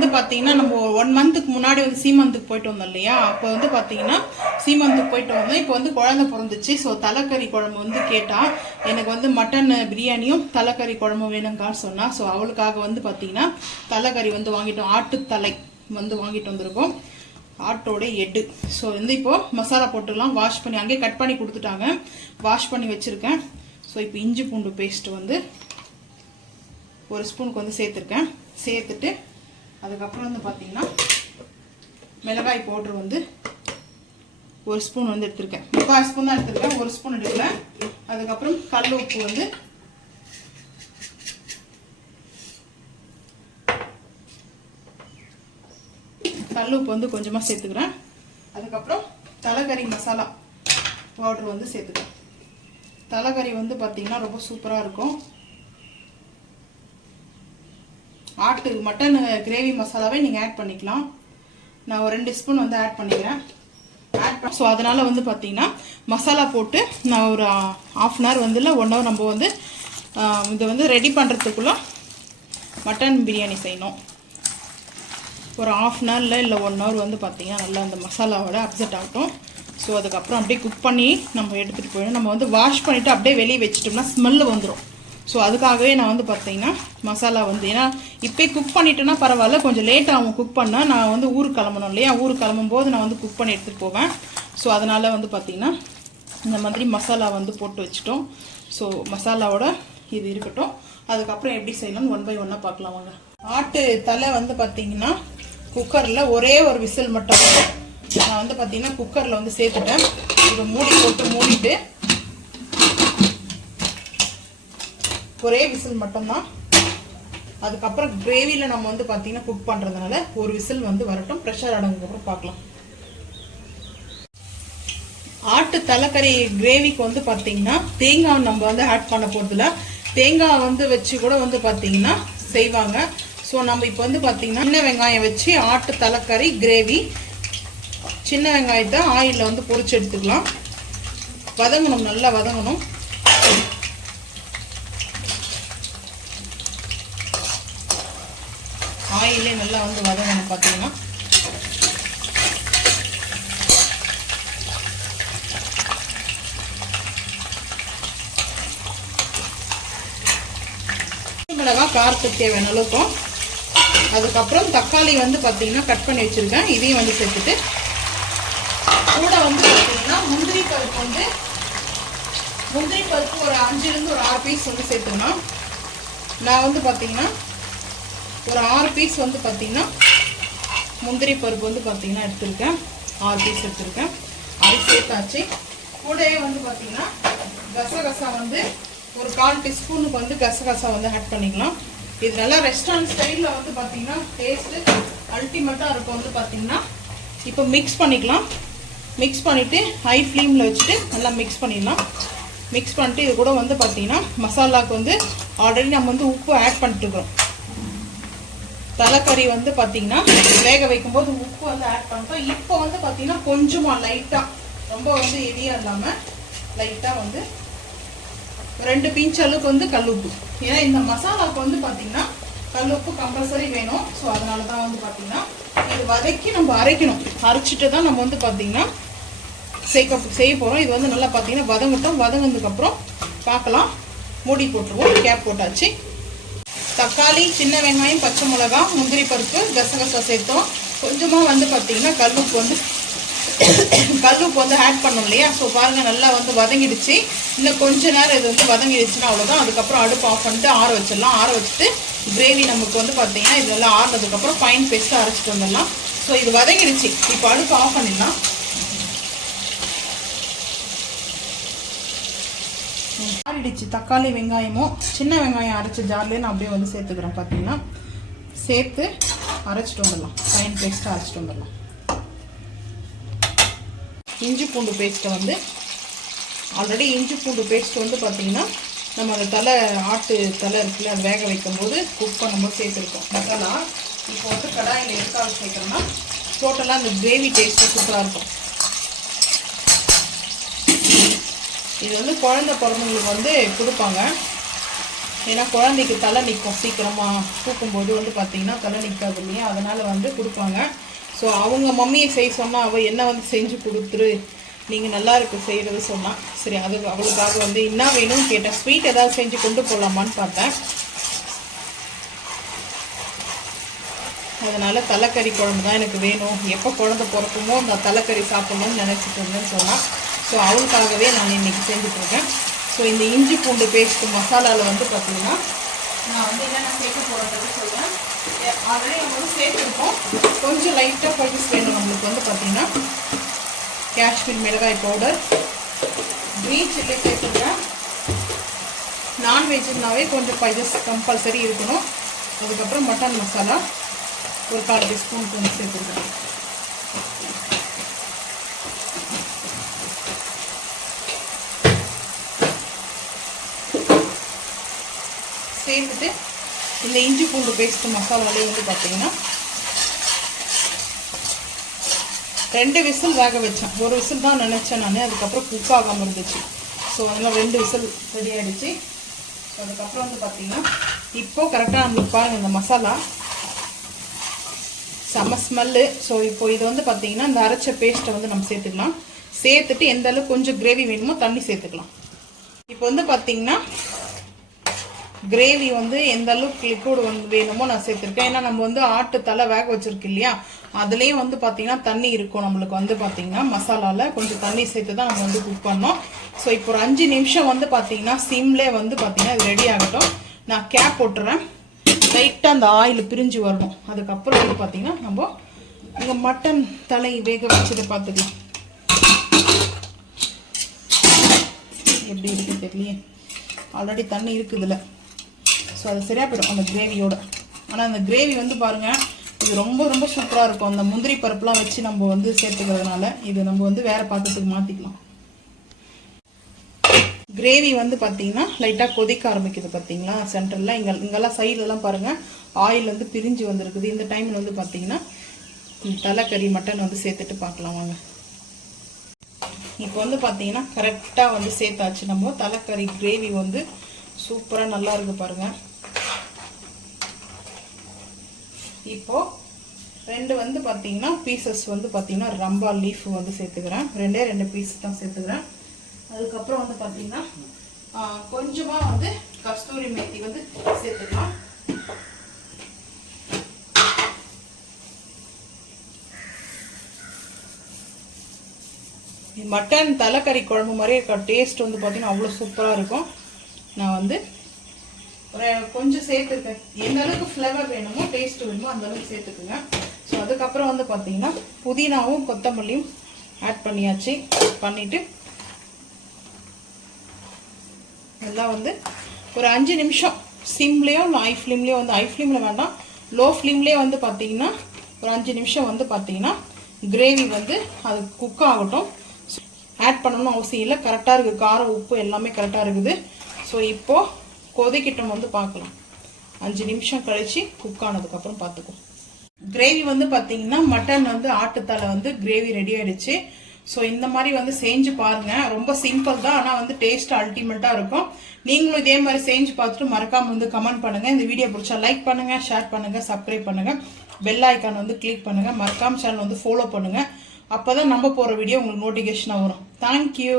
வந்து பார்த்திங்கன்னா நம்ம ஒன் மந்த்துக்கு முன்னாடி வந்து சீமந்துக்கு போயிட்டு வந்தோம் இல்லையா? அப்போ வந்து பார்த்தீங்கன்னா சீமந்துக்கு போயிட்டு வந்தோம். இப்போ வந்து குழந்தை பிறந்துச்சு. ஸோ தலைக்கறி குழம்பு வந்து கேட்டால் எனக்கு வந்து மட்டன் பிரியாணியும் தலைக்கறி குழம்பு வேணுங்கான்னு சொன்னால் ஸோ அவளுக்காக வந்து பார்த்தீங்கன்னா தலைக்கறி வந்து வாங்கிட்டோம். ஆட்டு வந்து வாங்கிட்டு வந்திருக்கோம். ஆட்டோட எட்டு. ஸோ வந்து இப்போது மசாலா போட்டுலாம் வாஷ் பண்ணி அங்கேயே கட் பண்ணி கொடுத்துட்டாங்க. வாஷ் பண்ணி வச்சுருக்கேன். ஸோ இப்போ இஞ்சி பூண்டு பேஸ்ட் வந்து ஒரு ஸ்பூனுக்கு வந்து சேர்த்துருக்கேன். சேர்த்துட்டு அதுக்கப்புறம் வந்து பார்த்தீங்கன்னா மிளகாய் பவுட்ரு வந்து ஒரு ஸ்பூன் வந்து எடுத்திருக்கேன். முக்கால் ஸ்பூன் தான் எடுத்திருக்கேன். ஒரு ஸ்பூன் எடுக்கல. அதுக்கப்புறம் கல் உப்பு வந்து கல் உப்பு வந்து கொஞ்சமாக சேர்த்துக்கிறேன். அதுக்கப்புறம் தலைக்கறி மசாலா பவுட்ரு வந்து சேர்த்துக்கிறேன். தலைக்கறி வந்து பார்த்தீங்கன்னா ரொம்ப சூப்பராக இருக்கும். ஆட்டு மட்டன் கிரேவி மசாலாவே நீங்கள் ஆட் பண்ணிக்கலாம். நான் ஒரு ரெண்டு ஸ்பூன் வந்து ஆட் பண்ணிக்கிறேன். ஆட் ஸோ அதனால் வந்து பார்த்தீங்கன்னா மசாலா போட்டு நான் ஒரு ஆஃப் அன் ஹவர் வந்து இல்லை ஒன் ஹவர் நம்ம வந்து இதை வந்து ரெடி பண்ணுறதுக்குள்ள மட்டன் பிரியாணி செய்யணும். ஒரு ஆஃப் அன் ஹவரில் இல்லை ஒன் ஹவர் வந்து பார்த்தீங்கன்னா நல்லா அந்த மசாலாவோட அப்செட் ஆகட்டும். ஸோ அதுக்கப்புறம் அப்படியே குக் பண்ணி நம்ம எடுத்துகிட்டு போயிடும் நம்ம வந்து வாஷ் பண்ணிவிட்டு அப்படியே வெளியே வச்சிட்டோம்னா ஸ்மெல்லு வந்துடும் ஸோ அதுக்காகவே நான் வந்து பார்த்தீங்கன்னா மசாலா வந்து ஏன்னா இப்போயே குக் பண்ணிட்டேன்னா பரவாயில்ல கொஞ்சம் லேட் ஆகும் குக் பண்ணால் நான் வந்து ஊருக்கு கிளம்பணும் இல்லையா? ஊருக்கு கிளம்பும் போது நான் வந்து குக் பண்ணி எடுத்துகிட்டு போவேன். ஸோ அதனால் வந்து பார்த்திங்கன்னா இந்த மாதிரி மசாலா வந்து போட்டு வச்சுட்டோம். ஸோ மசாலாவோட இது இருக்கட்டும். அதுக்கப்புறம் எப்படி செய்யணும்னு ஒன் பை ஒன்னாக பார்க்கலாம் வாங்க. ஆட்டு தலை வந்து பார்த்தீங்கன்னா குக்கரில் ஒரே ஒரு விசில் மட்டும். நான் வந்து பார்த்தீங்கன்னா குக்கரில் வந்து சேர்த்துட்டேன். இதை மூடி போட்டு மூடிட்டு ஒரே விசில் மட்டும்தான். அதுக்கப்புறம் கிரேவியில் நம்ம வந்து பார்த்தீங்கன்னா குக் பண்ணுறதுனால ஒரு விசில் வந்து வரட்டும். ப்ரெஷர் அடங்குக்கப்புறம் பார்க்கலாம். ஆட்டு தலைக்கறி கிரேவிக்கு வந்து பார்த்தீங்கன்னா தேங்காய் நம்ம வந்து ஆட் பண்ண போகிறதுல தேங்காய் வந்து வச்சு கூட வந்து பார்த்தீங்கன்னா செய்வாங்க. ஸோ நம்ம இப்போ வந்து பார்த்தீங்கன்னா சின்ன வெங்காயம் வச்சு ஆட்டு தலைக்கறி கிரேவி சின்ன வெங்காயத்தை ஆயிலில் வந்து பொறிச்சு எடுத்துக்கலாம். வதங்கணும் நல்லா வதங்கணும். ஆயிலே நல்லா வந்து வதங்கணும் பார்த்தீங்கன்னா மிளகா காரத்துக்கு தேவையான அளவுக்கும் அதுக்கப்புறம் தக்காளி வந்து பார்த்தீங்கன்னா கட் பண்ணி வச்சுருக்கேன். இதையும் வந்து சேர்த்துட்டு. கூட வந்து பார்த்தீங்கன்னா முந்திரி பருப்பு வந்து முந்திரி பருப்பு ஒரு அஞ்சுலேருந்து ஒரு ஆறு பீஸ் வந்து சேர்த்துக்கணும் நான் வந்து பார்த்தீங்கன்னா ஒரு ஆறு பீஸ் வந்து பார்த்தீங்கன்னா முந்திரி பருப்பு வந்து பார்த்தீங்கன்னா எடுத்திருக்கேன். ஆறு பீஸ் எடுத்திருக்கேன். அது சேர்த்தாச்சு கூடவே வந்து பார்த்தீங்கன்னா கசகசா வந்து ஒரு கால் டீஸ்பூனுக்கு வந்து கசகசா வந்து ஆட் பண்ணிக்கலாம். இது நல்லா ரெஸ்டாரண்ட் ஸ்டைலில் வந்து பார்த்தீங்கன்னா டேஸ்ட்டு அல்டிமேட்டாக இருக்கும் வந்து பார்த்தீங்கன்னா இப்போ மிக்ஸ் பண்ணிக்கலாம். மிக்ஸ் பண்ணிவிட்டு ஹை ஃப்ளேமில் வச்சுட்டு நல்லா மிக்ஸ் பண்ணிடலாம். மிக்ஸ் பண்ணிட்டு இது கூட வந்து பார்த்திங்கன்னா மசாலாவுக்கு வந்து ஆல்ரெடி நம்ம வந்து உப்பு ஆட் பண்ணிட்டுருக்கோம். தலைக்கறி வந்து பார்த்தீங்கன்னா வேக வைக்கும்போது உப்பு வந்து ஆட் பண்ணிட்டோம் இப்போ வந்து பார்த்தீங்கன்னா கொஞ்சமாக லைட்டாக ரொம்ப வந்து எரியா இல்லாமல் லைட்டாக வந்து ரெண்டு பிஞ்ச் அளவுக்கு வந்து கல்லுப்பு. ஏன்னா இந்த மசாலாவுக்கு வந்து பார்த்தீங்கன்னா கல்லுப்பு கம்பல்சரி வேணும். ஸோ அதனால தான் வந்து பார்த்தீங்கன்னா இது வதக்கி நம்ம அரைக்கணும். அரைச்சிட்டு தான் நம்ம வந்து பார்த்தீங்கன்னா சேர்க்க செய்ய போகிறோம் இது வந்து நல்லா பார்த்தீங்கன்னா வதங்கட்டும். வதங்கினதுக்கப்புறம் பார்க்கலாம். மூடி போட்டுருவோம். கேப் போட்டாச்சு. தக்காளி சின்ன வெங்காயம் பச்சை மிளகா முந்திரி பருப்பு கசகசா சேர்த்தோம். கொஞ்சமாக வந்து பார்த்திங்கன்னா கல்லுப்பு வந்து கல்லுப்பு வந்து ஆட் பண்ணோம் இல்லையா? ஸோ பாருங்கள் நல்லா வந்து வதங்கிடுச்சு. இன்னும் கொஞ்ச நேரம் இது வந்து வதங்கிடுச்சுன்னா அவ்வளோதான் அதுக்கப்புறம் அடுப்பு ஆஃப் பண்ணிட்டு ஆற வச்சிடலாம். ஆற வச்சுட்டு கிரேவி நமக்கு வந்து பார்த்திங்கன்னா இதெல்லாம் ஆறுனதுக்கப்புறம் ஃபைன் பேஸ்ட்டு அரைச்சிட்டு வந்துடலாம். ஸோ இது வதங்கிடுச்சு. இப்போ அடுப்பு ஆஃப் பண்ணிடலாம். ஆறிடுச்சு தக்காளி வெங்காயமும் சின்ன வெங்காயம் அரைச்ச ஜார்லேயே நான் அப்படியே வந்து சேர்த்துக்கிறேன் பார்த்தீங்கன்னா சேர்த்து அரைச்சிட்டு வந்துடலாம். ஃபைன் பேஸ்ட்டாக அரைச்சிட்டு வந்துடலாம். இஞ்சி பூண்டு பேஸ்ட்டை வந்து ஆல்ரெடி இஞ்சி பூண்டு பேஸ்ட் வந்து பார்த்தீங்கன்னா நம்ம அந்த தலை ஆட்டு தலை இருக்குல்ல அது வேக வைக்கும்போது குக் பண்ணும்போது சேர்த்துருக்கோம். மசாலா இப்போ வந்து கடாயில் எதுக்காக சேர்க்குறோன்னா டோட்டலாக அந்த கிரேவி டேஸ்ட்டு சூப்பராக இருக்கும். இது வந்து குழந்த பிறந்தவங்களுக்கு வந்து கொடுப்பாங்க. ஏன்னா குழந்தைக்கு தலை நிற்கும் சீக்கிரமாக தூக்கும்போது வந்து பார்த்திங்கன்னா தலை நிற்காது இல்லையா? அதனால் வந்து கொடுப்பாங்க. ஸோ அவங்க மம்மியை செய்ய சொன்னால் அவள் என்ன வந்து செஞ்சு கொடுத்துரு? நீங்கள் நல்லா இருக்கு செய்கிறது சொன்னால் சரி அது அவளுக்காக வந்து என்ன வேணும்னு கேட்டேன். ஸ்வீட் ஏதாவது செஞ்சு கொண்டு போகலாமான்னு பார்த்தேன். அதனால் தலைக்கறி குழம்பு தான் எனக்கு வேணும். எப்போ குழந்தை பிறக்குமோ அந்த தலைக்கறி சாப்பிடணும்னு நினச்சிட்டு இருந்தேன்னு சொன்னால் ஸோ அவளுக்காகவே நான் இன்றைக்கி செஞ்சுட்ருக்கேன். ஸோ இந்த இஞ்சி பூண்டு பேஸ்ட் மசாலாவில் வந்து பார்த்தீங்கன்னா நான் வந்து என்னென்ன சேர்க்க போகிறேன்றது சொல்கிறேன் ஆல்ரெடி நம்ம வந்து சேர்த்துருக்கோம். கொஞ்சம் லைட்டாக பல்ஸ் வேணும் நம்மளுக்கு வந்து பார்த்திங்கன்னா காஷ்மீர் மிளகாய் பவுடர் க்ரீன் சில்லி சேர்த்துருக்கேன். நான்வெஜ்னாவே கொஞ்சம் பைசஸ் கம்பல்சரி இருக்கணும். அதுக்கப்புறம் மட்டன் மசாலா ஒரு கால் டீஸ்பூன் கொஞ்சம் சேர்த்துருக்கேன். சேர்த்துட்டு இந்த இஞ்சி பூண்டு பேஸ்ட் மசாலாலே வந்து பார்த்தீங்கன்னா ரெண்டு விசில் வேக வச்சேன். ஒரு விசில் தான் நினச்சேன் நான். அதுக்கப்புறம் குக் ஆகாமல் இருந்துச்சு. ஸோ அதெல்லாம் ரெண்டு விசில் ரெடி ஆகிடுச்சு அதுக்கப்புறம் வந்து பார்த்தீங்கன்னா இப்போ கரெக்டாக நம்மளுக்கு பாருங்கள் இந்த மசாலா. செம்ம ஸ்மெல்லு ஸோ இப்போ இது வந்து பார்த்தீங்கன்னா இந்த அரைச்ச பேஸ்ட்டை வந்து நம்ம சேர்த்துக்கலாம். சேர்த்துட்டு எந்த அளவுக்கு கொஞ்சம் கிரேவி வேணுமோ தண்ணி சேர்த்துக்கலாம். இப்போ வந்து பார்த்தீங்கன்னா கிரேவி வந்து எந்த அளவுக்கு லிக்விட் வந்து வேணுமோ நான் சேர்த்துருக்கேன். ஏன்னா நம்ம வந்து ஆட்டு தலை வேக வச்சிருக்கு இல்லையா? அதுலேயும் வந்து பார்த்தீங்கன்னா தண்ணி இருக்கும் நம்மளுக்கு வந்து பார்த்தீங்கன்னா மசாலாவில் கொஞ்சம் தண்ணி சேர்த்து தான் நம்ம வந்து குக் பண்ணோம். ஸோ இப்போ ஒரு அஞ்சு நிமிஷம் வந்து பார்த்தீங்கன்னா சிம்லே வந்து பார்த்தீங்கன்னா இது ரெடி ஆகட்டும். நான் கேப் போட்டுறேன். லைட்டாக அந்த ஆயில் பிரிஞ்சு வரணும். அதுக்கப்புறம் வந்து பார்த்தீங்கன்னா நம்ம இங்கே மட்டன் தலை வேக வச்சதை பார்த்துக்கலாம். எப்படி இருக்கு தெரியலையே. ஆல்ரெடி தண்ணி இருக்குதுல்ல ஸோ அது சரியாக போயிடும். அந்த கிரேவியோட ஆனால் அந்த கிரேவி வந்து பாருங்கள் இது ரொம்ப ரொம்ப சூப்பராக இருக்கும். அந்த முந்திரி பருப்புலாம் வச்சு நம்ம வந்து சேர்த்துக்கிறதுனால இது நம்ம வந்து வேறு பாத்திரத்துக்கு மாற்றிக்கலாம் கிரேவி வந்து பார்த்தீங்கன்னா லைட்டாக கொதிக்க ஆரம்பிக்குது பார்த்தீங்களா சென்டரில் இங்கே இங்கெல்லாம் சைட்லலாம் பாருங்கள் ஆயில் வந்து பிரிஞ்சு வந்திருக்குது. இந்த டைமில் வந்து பார்த்தீங்கன்னா தலைக்கறி மட்டன் வந்து சேர்த்துட்டு பார்க்கலாம் வாங்க. இப்போ வந்து பார்த்தீங்கன்னா கரெக்டாக வந்து சேர்த்தாச்சு. நம்ம தலைக்கறி கிரேவி வந்து சூப்பராக நல்லா இருக்குது பாருங்கள் இப்போது ரெண்டு வந்து பார்த்திங்கன்னா பீசஸ் வந்து பார்த்திங்கன்னா ரம்பா லீஃப் வந்து சேர்த்துக்கிறேன். ரெண்டே ரெண்டு பீஸ் தான் சேர்த்துக்கிறேன். அதுக்கப்புறம் வந்து பார்த்தீங்கன்னா கொஞ்சமாக வந்து கஸ்தூரி மேத்தி வந்து சேர்த்துக்கலாம். மட்டன் தலைக்கறி குழம்பு மாதிரியே டேஸ்ட் வந்து பார்த்திங்கன்னா அவ்வளோ சூப்பராக இருக்கும். நான் வந்து கொஞ்சம் சேர்த்துக்க எந்த அளவுக்கு ஃப்ளேவர் வேணுமோ டேஸ்ட் வேணுமோ அந்த அளவுக்கு சேர்த்துக்குங்க. ஸோ அதுக்கப்புறம் வந்து பார்த்தீங்கன்னா புதினாவும் கொத்தமல்லியும் ஆட் பண்ணியாச்சு. பண்ணிவிட்டு எல்லாம் வந்து ஒரு அஞ்சு நிமிஷம் சிம்லேயோ இல்லை ஐ ஃப்ளேம்லேயோ வந்து ஐ ஃப்ளேமில் வேண்டாம். லோ ஃப்ளேம்லேயே வந்து பார்த்தீங்கன்னா ஒரு அஞ்சு நிமிஷம் வந்து பார்த்தீங்கன்னா கிரேவி வந்து அது குக் ஆகட்டும். ஆட் பண்ணணும்னு அவசியம் இல்லை. கரெக்டாக இருக்குது காரம் உப்பு எல்லாமே கரெக்டாக இருக்குது. ஸோ இப்போது கொதிக்கிட்டோம் வந்து பார்க்கலாம். அஞ்சு நிமிஷம் கழித்து குக் ஆனதுக்கப்புறம் பார்த்துக்குவோம். கிரேவி வந்து பார்த்தீங்கன்னா மட்டன் வந்து ஆட்டுத்தலை வந்து கிரேவி ரெடி ஆயிடுச்சு. ஸோ இந்த மாதிரி வந்து செஞ்சு பாருங்க. ரொம்ப சிம்பிள் தான் ஆனால் வந்து டேஸ்ட் அல்டிமேட்டாக இருக்கும். நீங்களும் இதே மாதிரி செஞ்சு பார்த்துட்டு மறக்காம வந்து கமெண்ட் பண்ணுங்க. இந்த வீடியோ பிடிச்சா லைக் பண்ணுங்க ஷேர் பண்ணுங்க சப்ஸ்கிரைப் பண்ணுங்க. பெல் ஐக்கான் வந்து கிளிக் பண்ணுங்க. மறக்காம சேனல் வந்து ஃபாலோ பண்ணுங்க. அப்போ தான் நம்ம போகிற வீடியோ உங்களுக்கு நோட்டிஃபிகேஷனாக வரும். தேங்க்யூ